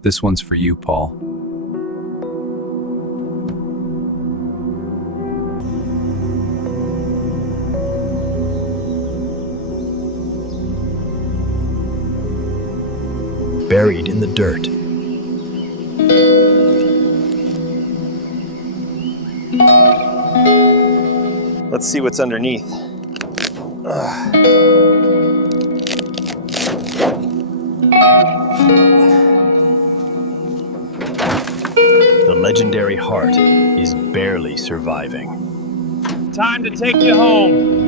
This one's for you, Paul. Buried in the dirt. Let's see what's underneath. The legendary heart is barely surviving. Time to take you home.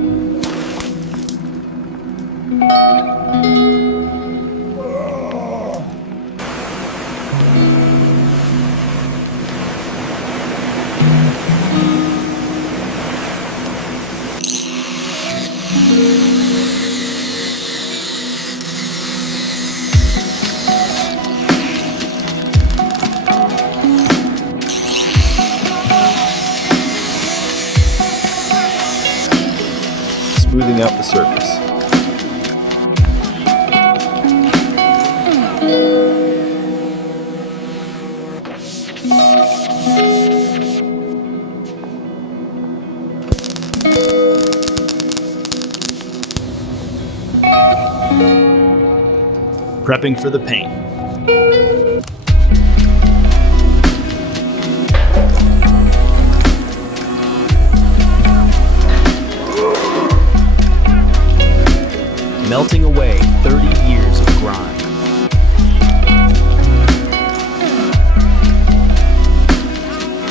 Smoothing out the surface. Prepping for the paint. Melting away 30 years of grind.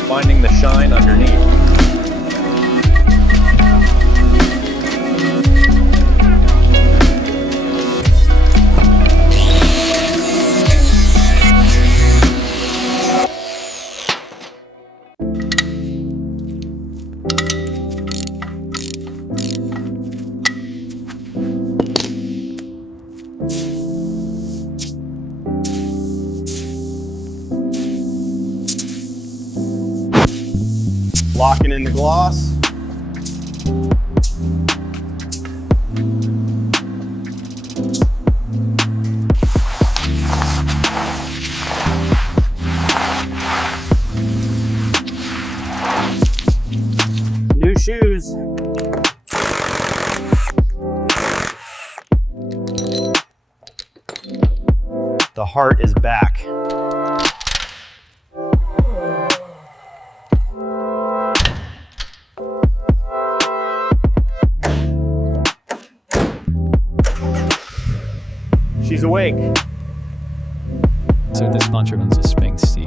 Finding the shine underneath. Locking in the gloss. New shoes. The heart is back. She's awake. So this bunch of uns is Sphinx C.